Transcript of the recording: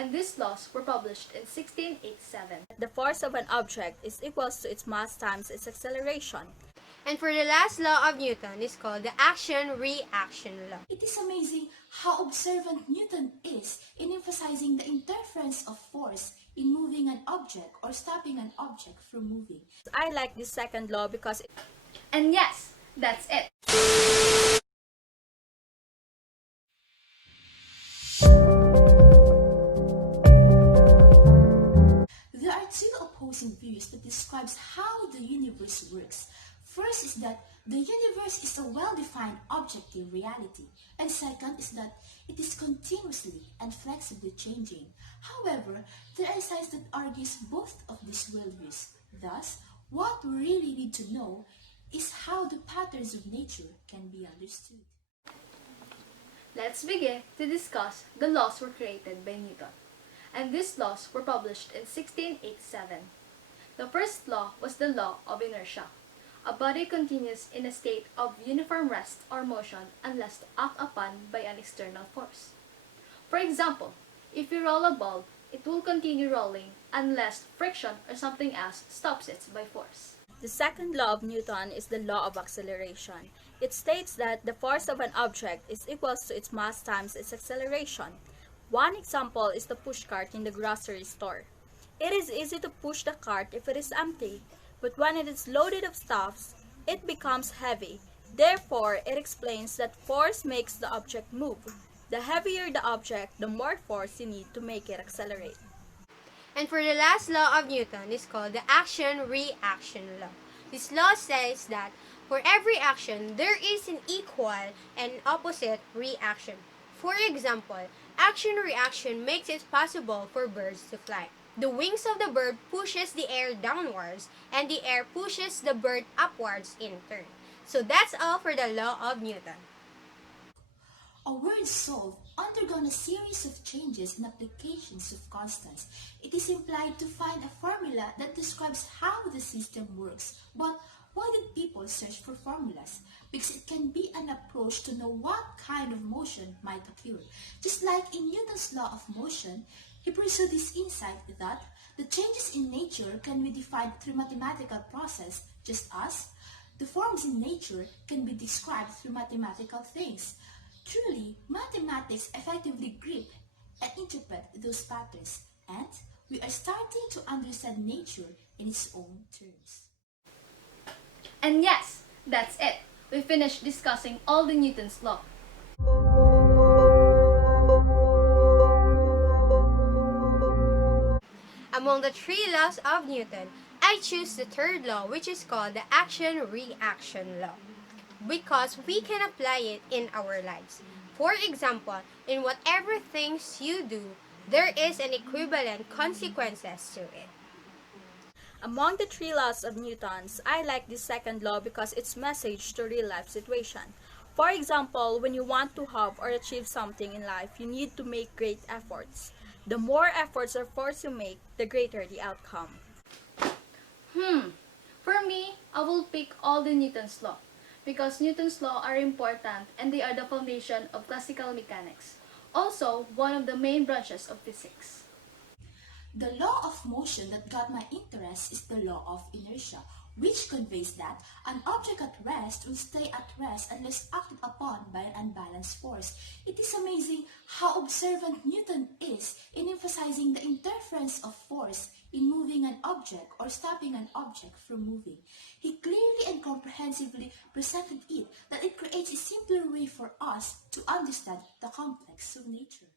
and these laws were published in 1687. The force of an object is equal to its mass times its acceleration. And for the last law of Newton is called the action-reaction law. It is amazing how observant Newton is in emphasizing the interference of force in moving an object or stopping an object from moving. I like this second law because And yes, that's it. There are two opposing views that describes how the universe works. First is that the universe is a well-defined objective reality, and second is that it is continuously and flexibly changing. However, there are sides that argues both of these worldviews. Thus, what we really need to know is how the patterns of nature can be understood. Let's begin to discuss the laws were created by Newton, and these laws were published in 1687. The first law was the law of inertia. A body continues in a state of uniform rest or motion unless acted upon by an external force. For example, if you roll a ball, it will continue rolling unless friction or something else stops it by force. the second law of Newton is the law of acceleration. It states that the force of an object is equal to its mass times its acceleration. One example is the pushcart in the grocery store. It is easy to push the cart if it is empty, but when it is loaded of stuffs, it becomes heavy. Therefore, it explains that force makes the object move. The heavier the object, the more force you need to make it accelerate. And for the last law of Newton is called the action-reaction law. This law says that for every action, there is an equal and opposite reaction. For example, action-reaction makes it possible for birds to fly. The wings of the bird pushes the air downwards, and the air pushes the bird upwards in turn. So that's all for the law of Newton. A word solved undergone a series of changes and applications of constants. It is implied to find a formula that describes how the system works. But why did people search for formulas? Because it can be an approach to know what kind of motion might occur. Just like in Newton's law of motion, he pursued this insight that the changes in nature can be defined through mathematical process, just as the forms in nature can be described through mathematical things. Truly, mathematics effectively grip and interpret those patterns, and we are starting to understand nature in its own terms. And yes, that's it. We finished discussing all the Newton's law. Among the three laws of Newton, I choose the third law, which is called the action-reaction law, because we can apply it in our lives. For example, in whatever things you do, there is an equivalent consequences to it. Among the three laws of Newton's, I like this second law because its message to real-life situation. For example, when you want to have or achieve something in life, you need to make great efforts. The more efforts or force you make, the greater the outcome. For me, I will pick all the Newton's law because Newton's law are important and they are the foundation of classical mechanics. Also, one of the main branches of physics. The law of motion that got my interest is the law of inertia, which conveys that an object at rest will stay at rest unless acted upon by an unbalanced force. It is amazing how observant Newton is in emphasizing the interference of force in moving an object or stopping an object from moving. He clearly and comprehensively presented it that it creates a simpler way for us to understand the complex of nature.